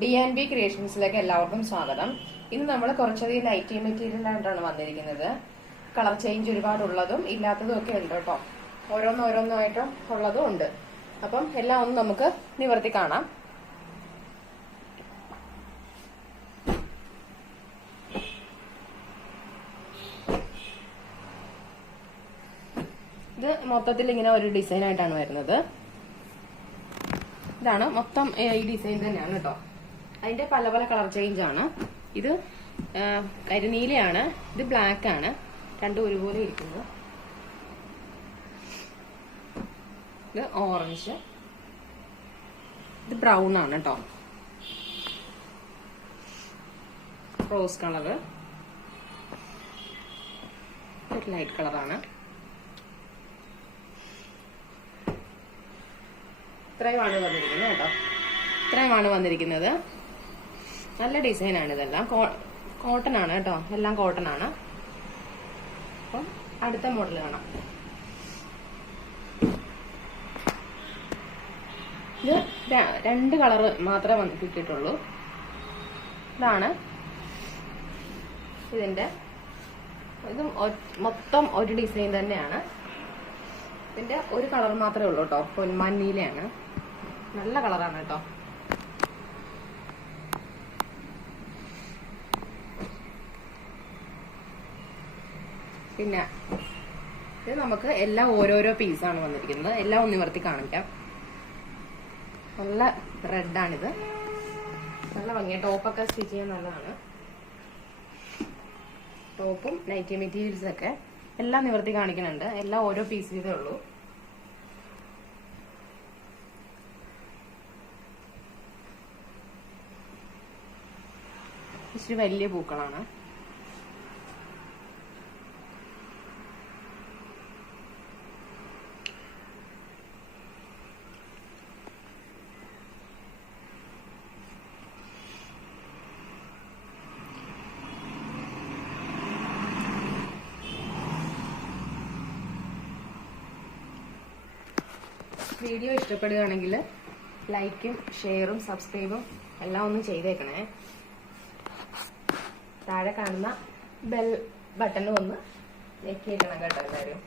DNB ക്രിയേഷൻസിലേക്ക് എല്ലാവർക്കും സ്വാഗതം. ഇന്ന് നമ്മൾ കുറച്ചധികം നൈറ്റി മെറ്റീരിയലായിട്ടാണ് വന്നിരിക്കുന്നത്. കളർ ചേഞ്ച് ഒരുപാടുള്ളതും ഇല്ലാത്തതും ഒക്കെ ഉണ്ട് കേട്ടോ. ഓരോന്നോരോന്നായിട്ടും ഉള്ളതും ഉണ്ട്. അപ്പം എല്ലാം ഒന്ന് നമുക്ക് നിവർത്തി കാണാം. ഇത് മൊത്തത്തിൽ ഇങ്ങനെ ഒരു ഡിസൈൻ ആയിട്ടാണ് വരുന്നത്. ഇതാണ് മൊത്തം ഈ ഡിസൈൻ തന്നെയാണ് കേട്ടോ. അതിന്റെ പല പല കളർ ചേഞ്ച് ആണ്. ഇത് കരിനീലയാണ്, ഇത് ബ്ലാക്ക് ആണ്, രണ്ടും ഒരുപോലെ ഇരിക്കുന്നത്. ഇത് ഓറഞ്ച്, ഇത് ബ്രൗൺ ആണ് കേട്ടോ. റോസ് കളറ്, ഒരു ലൈറ്റ് കളറാണ്. ഇത്രയുമാണ് വന്നിരിക്കുന്നത് കേട്ടോ. ഇത്രയുമാണ് വന്നിരിക്കുന്നത്. നല്ല ഡിസൈനാണ്. ഇതെല്ലാം കോട്ടൺ ആണ് കേട്ടോ. എല്ലാം കോട്ടൺ ആണ്. അപ്പം അടുത്ത മോഡൽ കാണാം. ഇത് രണ്ട് കളറ് മാത്രമേ കിട്ടിയിട്ടുള്ളൂ. ഇതാണ് ഇതിന്റെ. ഇത് മൊത്തം ഒരു ഡിസൈൻ തന്നെയാണ്. ഇതിന്റെ ഒരു കളർ മാത്രമേ ഉള്ളൂ കേട്ടോ. പൊന്മാൻ നീലയാണ്. നല്ല കളറാണ് കേട്ടോ. പിന്നെ ഇത് നമുക്ക് എല്ലാം ഓരോരോ പീസാണ് വന്നിരിക്കുന്നത്. എല്ലാം ഒന്ന് നിവർത്തി കാണിക്കാം. നല്ല റെഡാണിത്. നല്ല ഭംഗിയ. ടോപ്പൊക്കെ സ്റ്റിച്ച് ചെയ്യാൻ നല്ലതാണ്. ടോപ്പും നൈറ്റി മെറ്റീരിയൽസ് ഒക്കെ എല്ലാം നിവർത്തി കാണിക്കുന്നുണ്ട്. എല്ലാം ഓരോ പീസ് ചെയ്തേ ഉള്ളൂ. ഇച്ചിരി വലിയ പൂക്കളാണ്. വീഡിയോ ഇഷ്ടപ്പെടുകയാണെങ്കിൽ ലൈക്കും ഷെയറും സബ്സ്ക്രൈബും എല്ലാം ഒന്ന് ചെയ്തേക്കണേ. താഴെ കാണുന്ന ബെൽ ബട്ടണും ഒന്ന് ഞെക്കിയേക്കണം കേട്ടോ എല്ലാവരും.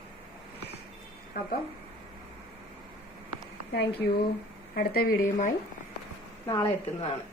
അപ്പം താങ്ക് യു. അടുത്ത വീഡിയോയുമായി നാളെ എത്തുന്നതാണ്.